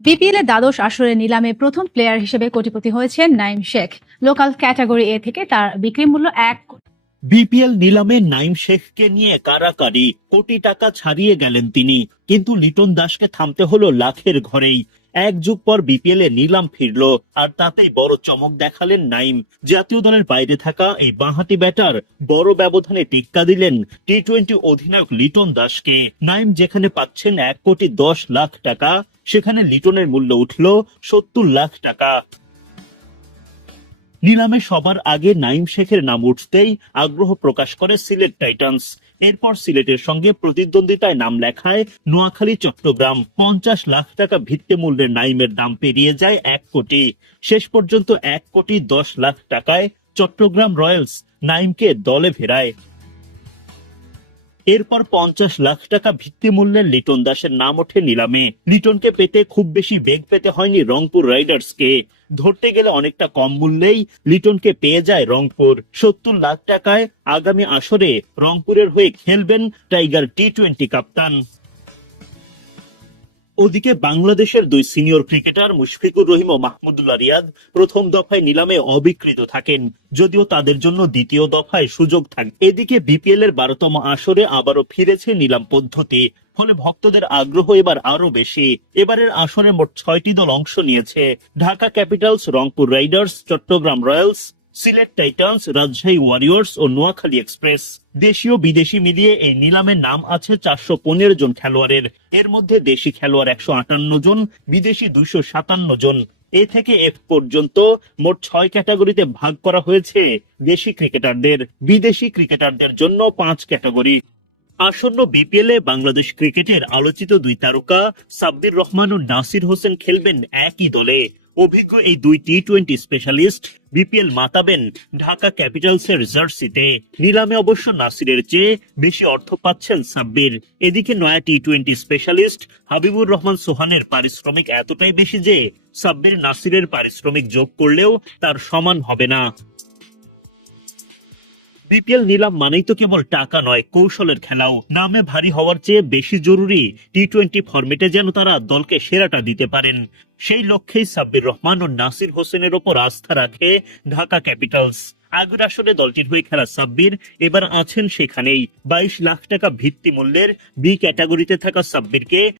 BPL এর দ্বাদশ আসরে নিলামে প্রথম প্লেয়ার হিসেবে কোটিপতি হয়েছেন Naim Sheikh. Local category A থেকে তার বিক্রি মূল্য এক বিপিএল নিলামে নাইম শেখকে নিয়ে কারাকারি। কোটি টাকা ছাড়িয়ে গেলেন তিনি। কিন্তু লিটন দাসকে থামতে হলো লাখের ঘরেই। এক যুগ পর বিপিএল এ নিলাম ফিরলো, আর তাতেই বড় চমক দেখালেন নাইম। জাতীয় দলের বাইরে থাকা এই বাঁহাতি ব্যাটার বড় ব্যবধানে টিক্কা দিলেন টি টোয়েন্টি অধিনায়ক লিটন দাসকে। নাইম যেখানে পাচ্ছেন এক কোটি দশ লাখ টাকা, সেখানে লিটনের মূল্য উঠল সত্তর লাখ টাকা। নিলামে সবার আগে নাইম শেখের নাম উঠতেই আগ্রহ প্রকাশ করে সিলেট টাইটান্স। এরপর সিলেটের সঙ্গে প্রতিদ্বন্দ্বিতায় নাম লেখায় নোয়াখালী, চট্টগ্রাম। পঞ্চাশ লাখ টাকা ভিত্তি মূল্যের নাইমের দাম পেরিয়ে যায় এক কোটি। শেষ পর্যন্ত এক কোটি দশ লাখ টাকায় চট্টগ্রাম রয়্যালস নাইমকে দলে ফেরায়। এরপর পঞ্চাশ লাখ টাকা ভিত্তি মূল্যের লিটন দাসের নাম ওঠে নিলামে। লিটনকে পেতে খুব বেশি বেগ পেতে হয়নি রংপুর রাইডার্সকে। ধরতে গেলে অনেকটা কম মূল্যেই লিটনকে পেয়ে যায় রংপুর। সত্তর লাখ টাকায় আগামী আসরে রংপুরের হয়ে খেলবেন টাইগার টি টোয়েন্টি কাপ্তান। ওদিকে বাংলাদেশের দুই সিনিয়র ক্রিকেটার মুশফিকুর রহিম ও মাহমুদুল্লাহ রিয়াদ প্রথম দফায় নিলামে অবিকৃত থাকেন, যদিও তাদের জন্য দ্বিতীয় দফায় সুযোগ থাকে এদিকে বিপিএল এর বারোতম আসরে আবারও ফিরেছে নিলাম পদ্ধতি, ফলে ভক্তদের আগ্রহ এবার আরও বেশি। এবারের আসরে মোট ছয়টি দল অংশ নিয়েছে। Dhaka Capitals, Rangpur Riders, Chattogram Royals Sylhet Titans, Rajshahi Warriors ও নোয়াখালী এক্সপ্রেস। দেশীয় বিদেশি মিলিয়ে এই নিলামের নাম আছে চারশো পনেরো জন খেলোয়াড়ের। এর মধ্যে দেশি খেলোয়াড় একশো আটান্ন জন, বিদেশি দুইশো সাতান্ন জন। এ থেকে এফ পর্যন্ত মোট ছয় ক্যাটাগরিতে ভাগ করা হয়েছে দেশি ক্রিকেটারদের। বিদেশি ক্রিকেটারদের জন্য পাঁচ ক্যাটাগরি। আসন্ন বিপিএল এ বাংলাদেশ ক্রিকেটের আলোচিত দুই তারকা সাব্বির রহমান ও নাসির হোসেন খেলবেন একই দলে। অভিজ্ঞ এই দুই টি টোয়েন্টি স্পেশালিস্ট বিপিএল মাতাবেন ঢাকা ক্যাপিটালসের জার্সিতে। নিলামে অবশ্য নাসিরের চেয়ে বেশি অর্থ পাচ্ছেন সাব্বির। এদিকে নয়া T twenty specialist Habibur Rahman সোহানের পারিশ্রমিক এতটাই বেশি যে সাব্বির নাসিরের পারিশ্রমিক যোগ করলেও তার সমান হবে না। বিপিএল নিলাম মানেই তো কেবল টাকা নয়, কৌশলের খেলাও। নামে ভারী হওয়ার চেয়ে বেশি জরুরি টি টোয়েন্টি ফরম্যাটে যেন তারা দলকে সেরাটা দিতে পারেন। সেই লক্ষ্যেই সাব্বির রহমান ও নাসির হোসেনের ওপর আস্থা রাখে ঢাকা ক্যাপিটালস। আগের আসলে দলটির হয়ে খেলা সাব্বির, এবার আছেন সেখানেই। বাইশ লাখ টাকা ভিত্তি মূল্যের বি ক্যাটাগরিতে থাকা সাব্বিরকে